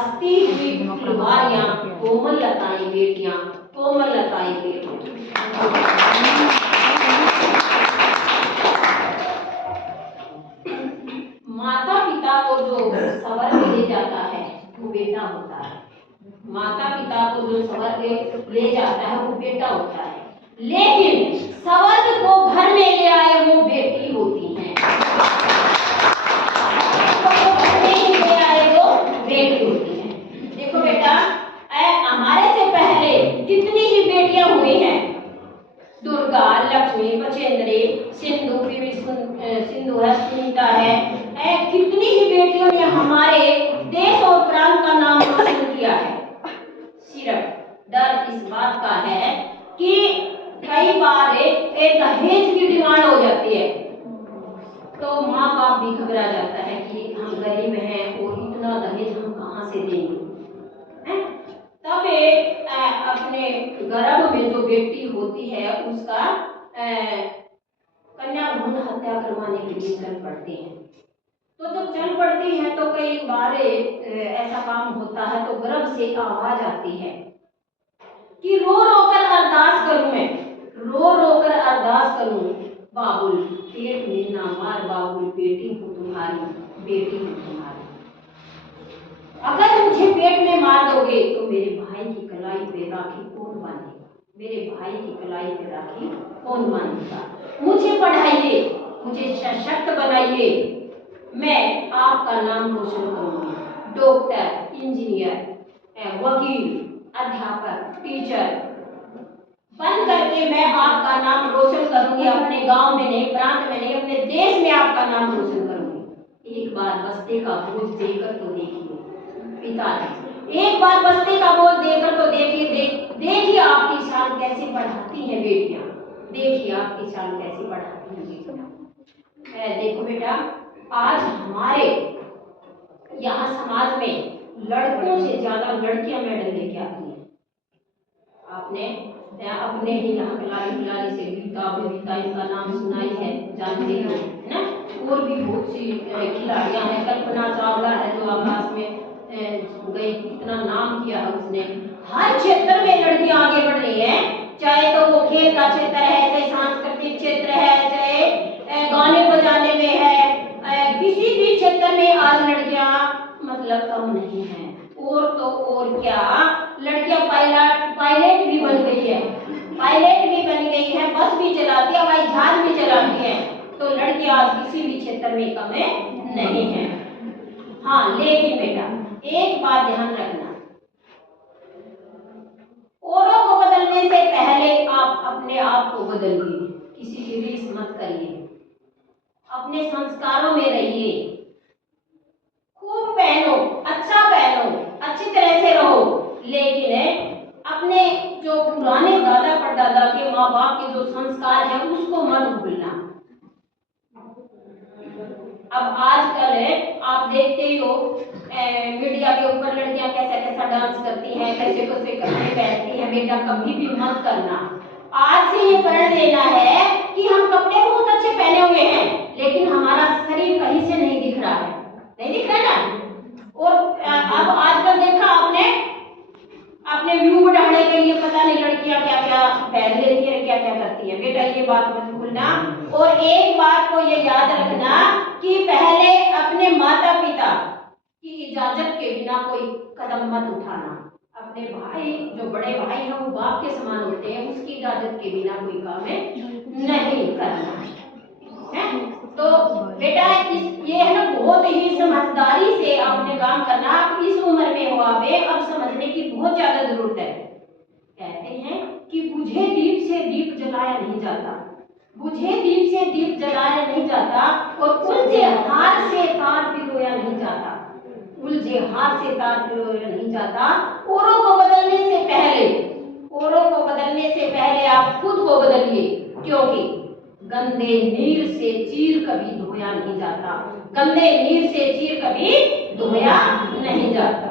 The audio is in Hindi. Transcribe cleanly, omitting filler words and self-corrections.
हंसती हुई फुलवारियां, कोमल लताएं बेटियां, कोमल लताएं बेटियां। माता पिता को जो स्वर्ग ले जाता है वो बेटा होता है। माता पिता को जो स्वर्ग ले जाता है वो बेटा होता है, लेकिन स्वर्ग को घर में ले आए वो बेटी होती है। बेटी होती है। देखो बेटा, हमारे से पहले कितनी ही बेटियां हुई हैं, दुर्गा, लक्ष्मी, बचेंद्री, सिंधु, सिंधु है, सुनीता है, कितनी ही बेटियों ने हमारे देश और प्रांत का नाम रोशन किया है। सिर्फ डर इस बात का है कि कई बार एक दहेज की डिमांड हो जाती है, तो माँ बाप भी घबरा जाता है कि हम गरीब हैं और इतना दहेज हम कहाँ से देंगे। तब अपने गर्भ में जो बेटी होती है उसका कन्या भ्रूण हत्या करवाने के लिए चल पड़ती है। तो जब चल पड़ती है तो कई बार ऐसा काम होता है तो गर्भ से आवाज आती है कि रो रो कर अरदास करूं, मैं रो रो कर अरदास करूं, बाबुल पेट में ना मार, बाबुल बेटी हूं तुम्हारी, बेटी हूं तुम्हारी। अगर मुझे पेट में मार दोगे तो मेरे भाई की कलाई पे राखी कौन बांधेगा, मेरे भाई की कलाई पे राखी कौन बांधेगा। मुझे पढ़ाइए, मुझे सशक्त बनाइए, मैं आपका नाम रोशन करूंगी, डॉक्टर, इंजीनियर, वकील, अध्यापक, टीचर बन करके मैं आपका नाम रोशन करूंगी। अपने गांव में नहीं, प्रांत में नहीं, अपने देश में आपका नाम रोशन करूंगी। एक बार बस्ते का बोझ देकर तो देखिए पिताजी, एक बार बस्ते का बोझ देकर तो देखिए, देखिए आपकी शान कैसे बढ़ाती हैं बेटियां, देखिए आपकी शान कैसे बढ़ाती हैं बेटियां। देखो बेटा, आज हमारे यहाँ समाज में लड़कों से ज्यादा लड़कियां मेडल लेके आती हैं। आपने अपने ही यहाँ खिलाड़ी से विदिता इनका नाम सुना ही है, जानते हो है ना। और भी बहुत सी खिलाड़ियां हैं, कल्पना चावला है जो आकाश में गई, कितना नाम किया है उसने। हर क्षेत्र में लड़कियां आगे बढ़ रही हैं, चाहे तो वो खेल का क्षेत्र है, चाहे सांस्कृतिक क्षेत्र है, चाहे गाने बजाने में है, किसी भी क्षेत्र में आज लड़कियां मतलब कम नहीं है। और तो और क्या, लड़कियां पायलट भी बन गई है, पायलट भी बन गई है, बस भी चलाती है, हवाई जहाज भी चलाती है। तो लड़कियां आज किसी भी क्षेत्र में कम नहीं है। हाँ, लेकिन बेटा एक बात ध्यान रखना, औरों को बदलने से पहले आप अपने आप को बदलिए, किसी की रीस मत करिए, अपने संस्कारों में रहिए, खूब पहनो, अच्छा पहनो, अच्छी तरह से रहो, लेकिन अपने जो पुराने दादा परदादा के माँ बाप के जो संस्कार है उसको मत भूलना। अब आजकल आप देखते ही हो मीडिया के ऊपर लड़कियां कैसा कैसा डांस करती हैं, कैसे कैसे कपड़े पहनती हैं। बेटा कभी भी मत करना, आज से ये प्रण लेना है कि हम कपड़े बहुत अच्छे पहने हुए हैं लेकिन हमारा शरीर कहीं से नहीं दिख रहा है, नहीं दिख रहा ना। और अब आजकल देखा आपने अपने व्यू बढ़ाने के लिए पता नहीं लड़कियां क्या क्या पहन लेती है, क्या क्या करती है। बेटा ये बात मत भूलना, और एक बात को ये याद रखना कि पहले अपने माता पिता की इजाजत के बिना कोई कदम मत उठाना। अपने भाई, जो बड़े भाई हैं वो बाप के समान होते हैं, उसकी इजाजत के बिना कोई काम नहीं करना है। तो बेटा ये है ना, बहुत ही समझदारी से अपने काम करना। आप इस उम्र में हो, आप अब समझने की बहुत ज्यादा जरूरत है। कहते हैं कि बुझे दीप से दीप जलाया नहीं जाता, बुझे दीप से दीप जलाया नहीं जाता, और उलझे हार से तार पिरोया नहीं जाता, उलझे हार से तार पिरोया नहीं जाता। औरों को बदलने से पहले, औरों को बदलने से पहले आप खुद को बदलिए, क्योंकि गंदे नीर से चीर कभी धोया नहीं जाता, गंदे नीर से चीर कभी धोया नहीं जाता।